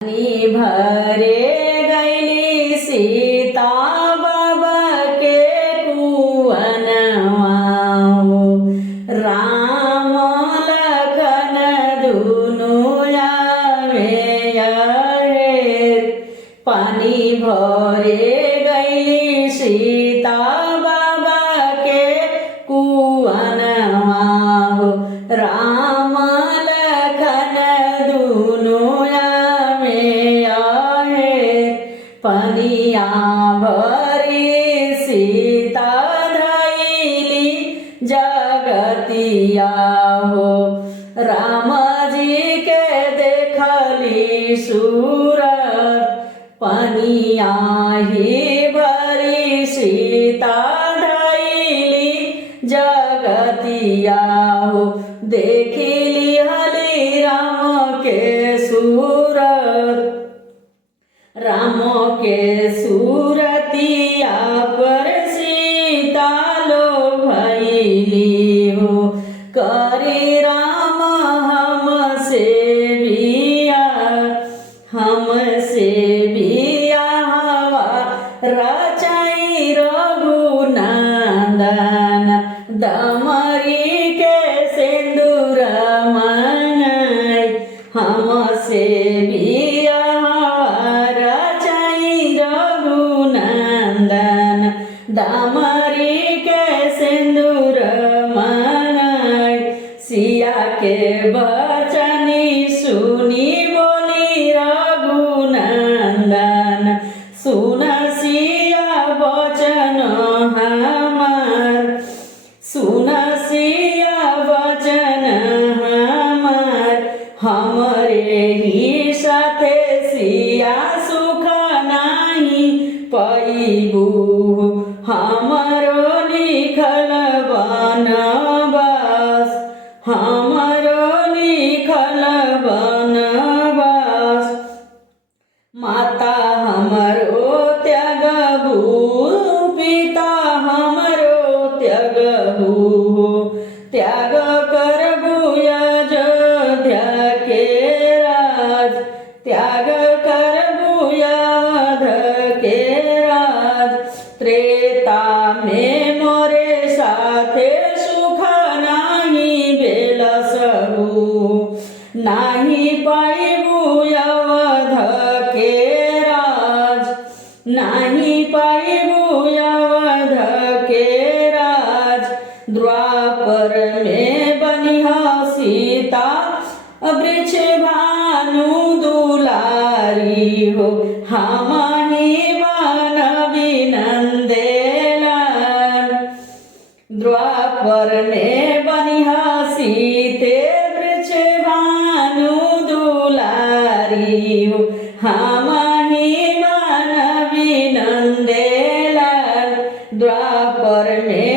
भरे गैली सीता बाबा के कुवनवा राम लखन दुनु आवे पानी भरे गैली सीता बाबा के कुवनवा राम लखन दुनु पनिया भरी सीता धैली जगतिया हो राम जी के देखली सूरत पनिया ही भरी सीता धैली जगतिया हो देखली हली राम के सूरत राम के सूरतिया पर सीता लो भैली हो करी राम हमसे बिया हवा रचाई रघुनंदन दमरी के सिंदूर मंगाई हमसे बिया दामरी के सिंदूर मंगाई सिया के बचनी सुनी बोली रघुनंदन सुन सिया वचन हमार सुन सिया वचन हमार हमरे ही साथे सिया सुख नाही पैबू हमरो लिखल बनवास हमरो लिखल बनवास माता हमरो त्यागबू पिता हमरो त्यागबू त्याग करबू अयोध्या के राज त्याग करबू अवध के राज त्रेता में मोरे साथे सुख नाही भेल सबू नाही पाइबू अवध के राज नाही पाइबू अवध के राज द्वापर में बनिहा सीता वृक्ष भानु दुलारी हो हमाही द्वापर में बनिहा सीते वृक्ष भानु दुलारी हो हमाही मानवी नंदेला द्वापर में